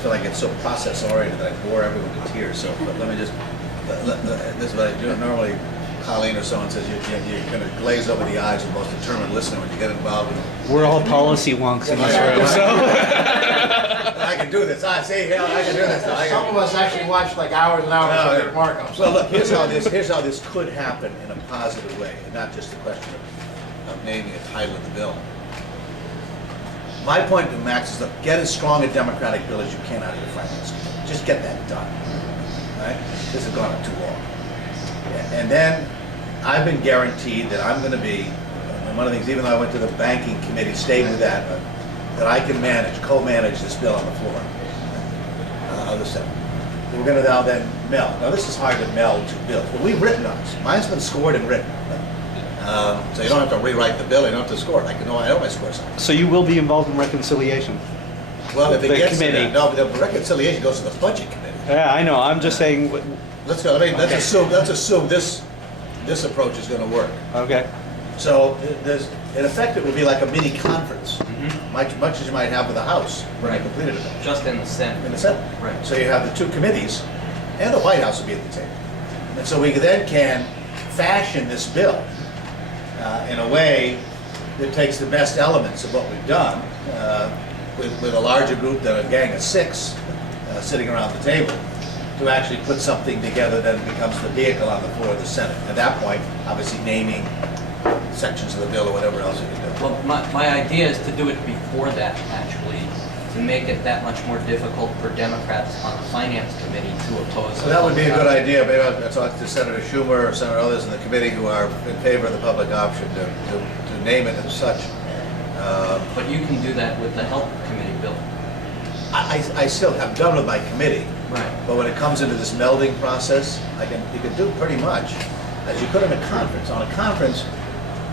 feel like it's so process-oriented that I bore everyone to tears, so but let me just, this is what I do. Normally, Colleen or someone says you're going to glaze over the eyes of the most determined listener when you get involved with We're all policy wonks in this room, so. I can do this. I see, hell, I can do this. Some of us actually watch like hours and hours of markups. Well, look, here's how this could happen in a positive way, and not just a question of naming a title of the bill. My point to Max is, look, get as strong a Democratic bill as you can out of your finance committee. Just get that done. Right? This has gone on too long. And then I've been guaranteed that I'm going to be, and one of the things, even though I went to the banking committee, stayed with that I can co-manage this bill on the floor of the Senate. We're going to now then meld. Now this is hard to meld two bills, but we've written ours. Mine's been scored and written. So you don't have to rewrite the bill, you don't have to score it. I know my scores. So you will be involved in reconciliation? Well, if it The gets committee. to that, no, the reconciliation goes to the budget committee. Yeah, I know, I'm just saying, Let's go. Let's assume this approach is going to work. okay. So in effect, it would be like a mini conference, much as you might have with the House when I completed it. Just in the Senate. In the Senate. Right. So you have the two committees, and the White House will be at the table. And so we then can fashion this bill in a way that takes the best elements of what we've done with a larger group than a gang of six sitting around the table to actually put something together that becomes the vehicle on the floor of the Senate. At that point, obviously naming sections of the bill or whatever else you can do. Well, my idea is to do it before that, actually, to make it that much more difficult for Democrats on the Finance Committee to oppose. So that would be a good idea. Maybe I'll talk to Senator Schumer or Senator others in the committee who are in favor of the public option to name it as such. But you can do that with the Health Committee bill. I still have done with my committee. Right. But when it comes into this melding process, you can do pretty much as you could in a conference. On a conference,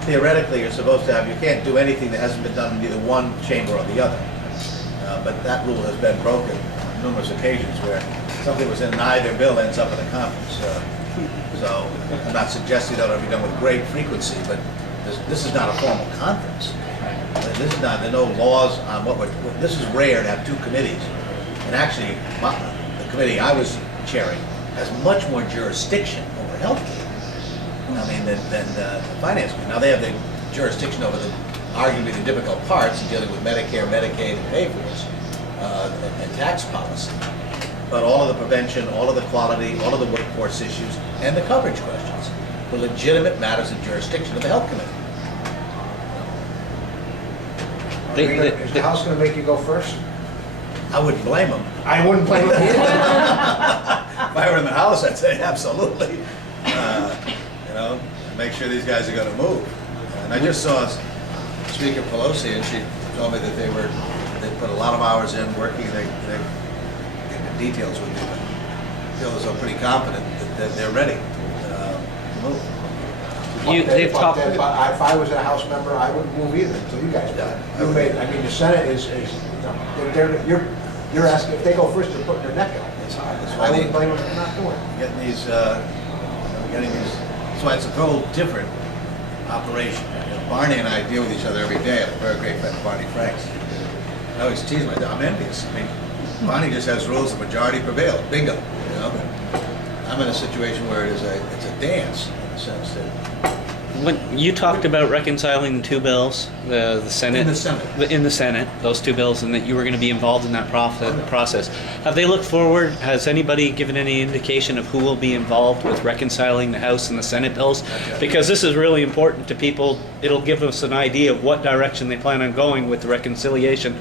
theoretically, you're supposed to have, you can't do anything that hasn't been done in either one chamber or the other. But that rule has been broken on numerous occasions where something was in either bill ends up in a conference. So I'm not suggesting that it'll be done with great frequency, but this is not a formal conference. This is not, there are no laws on this is rare to have two committees. And actually, the committee I was chairing has much more jurisdiction over healthcare. Than the finance committee. Now they have the jurisdiction over the arguably the difficult parts in dealing with Medicare, Medicaid, and pay-fors, and tax policy. But all of the prevention, all of the quality, all of the workforce issues, and the coverage questions, the legitimate matters of jurisdiction of the health committee. Is the House going to make you go first? I wouldn't blame them. I wouldn't blame them either. If I were in the House, I'd say absolutely. Make sure these guys are going to move. And I just saw Speaker Pelosi, and she told me that they put a lot of hours in working. They the details with me, but I feel as though pretty confident that they're ready to move. They've talked. If I was a House member, I wouldn't move either until you guys do. The Senate is you're asking if they go first, they're putting their neck out. I wouldn't blame them for not doing it. Getting these. That's why it's a whole different operation. Barney and I deal with each other every day. I'm a very great friend of Barney Franks. I always tease my dad. I'm envious. Barney just has rules. The majority prevails. Bingo. I'm in a situation where it's a dance in the sense that. When you talked about reconciling the two bills, the Senate, in the Senate, those two bills, and that you were going to be involved in that process. Have they looked forward? Has anybody given any indication of who will be involved with reconciling the House and the Senate bills? Because this is really important to people. It'll give us an idea of what direction they plan on going with the reconciliation,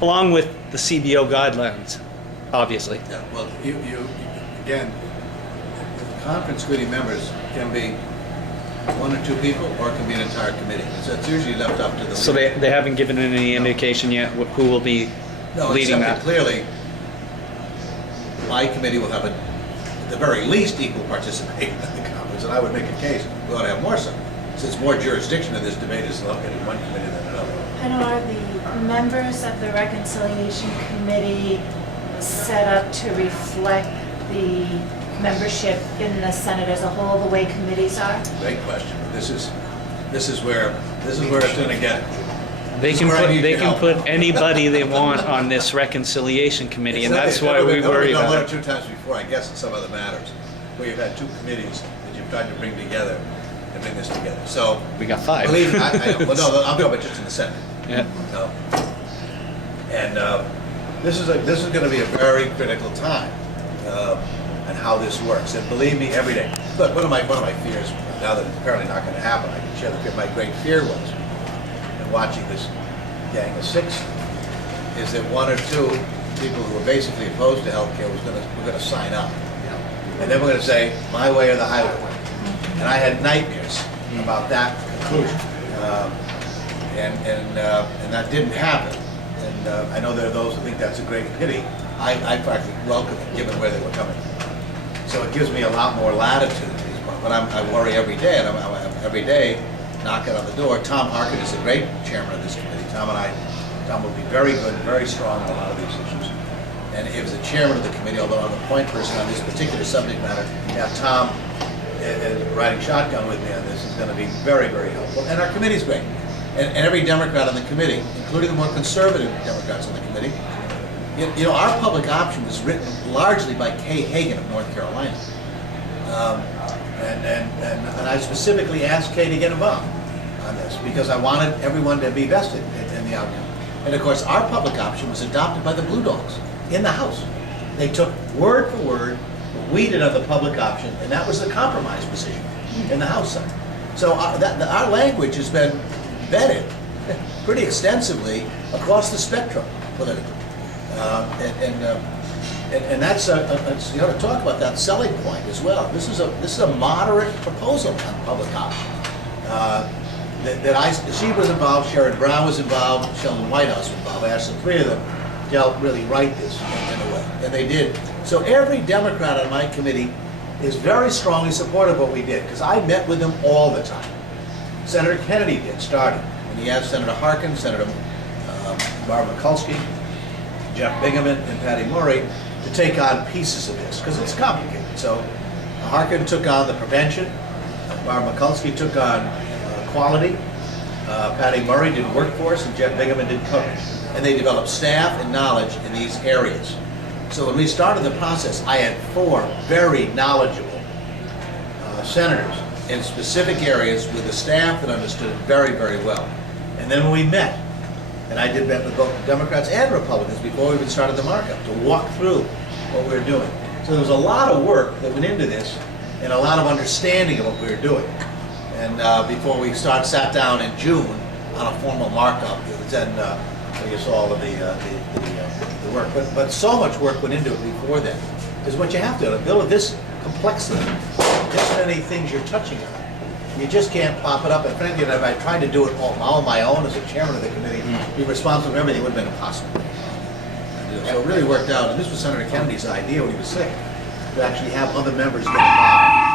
along with the CBO guidelines, obviously. Yeah. Well, you again, the conference committee members can be one or two people, or it can be an entire committee. So it's usually left up to the. So they haven't given any indication yet who will be leading that. Clearly, my committee will have at the very least equal participation in the conference, and I would make a case we ought to have more so, since more jurisdiction in this debate is located in one committee than another. And are the members of the Reconciliation Committee set up to reflect the membership in the Senate as a whole, the way committees are? Great question. This is where it's going to get They This can is where I put, need they your can help. put anybody they want on this reconciliation committee, and that's why we It's worry done one or about it. two times before, I guess, in some other matters, where you've had two committees that you've tried to bring together and bring this together. So, We got 5. believe me, I know. Well, no, I'm talking about just in the Senate. Yeah. No. And this is going to be a very critical time, and how this works. And believe me, every day. But one of my fears, now that it's apparently not going to happen, I can share the fear. My great fear was, in watching this gang of 6, is that 1 or 2 people who were basically opposed to healthcare were going to sign up, and then we're going to say my way or the highway. And I had nightmares about that conclusion, and that didn't happen. And I know there are those who think that's a great pity. I practically welcome it, given where they were coming from. So it gives me a lot more latitude at this point. But I worry every day, and I'm every day knocking on the door. Tom Harkin is a great chairman of this committee. Tom will be very good, very strong on a lot of these issues. And he was the chairman of the committee, although I'm the point person on this particular subject matter. To have Tom riding shotgun with me on this is going to be very, very helpful. And our committee's great. And every Democrat on the committee, including the more conservative Democrats on the committee, you know, our public option was written largely by Kay Hagan of North Carolina. And I specifically asked Kay to get involved on this because I wanted everyone to be vested in the outcome. And of course, our public option was adopted by the Blue Dogs in the House. They took word for word what we did on the public option, and that was the compromise position in the House side. So our language has been vetted pretty extensively across the spectrum politically. And that's you know, to talk about that selling point as well. This is a moderate proposal on public option. She was involved, Sherrod Brown was involved, Sheldon Whitehouse was involved. I asked the 3 of them to help really write this in a way, and they did. So every Democrat on my committee is very strongly supportive of what we did, because I met with them all the time. Senator Kennedy started, and he asked Senator Harkin, Senator Barbara Mikulski, Jeff Bingaman, and Patty Murray to take on pieces of this, because it's complicated. So Harkin took on the prevention, Barbara Mikulski took on quality, Patty Murray did workforce, and Jeff Bingaman did coverage. And they developed staff and knowledge in these areas. So when we started the process, I had 4 very knowledgeable senators in specific areas with the staff that understood it very, very well. And then when we met, and I did met with both Democrats and Republicans before we even started the markup, to walk through what we were doing. So there was a lot of work that went into this, and a lot of understanding of what we were doing. And before we sat down in June on a formal markup, it was then you saw all of the work. But so much work went into it before then. Is what you have to build with this complexity, this many things you're touching on. You just can't pop it up. And frankly, if I tried to do it all on my own as a chairman of the committee, be responsible for everything, it would have been impossible. So it really worked out. And this was Senator Kennedy's idea when he was sick, to actually have other members get involved.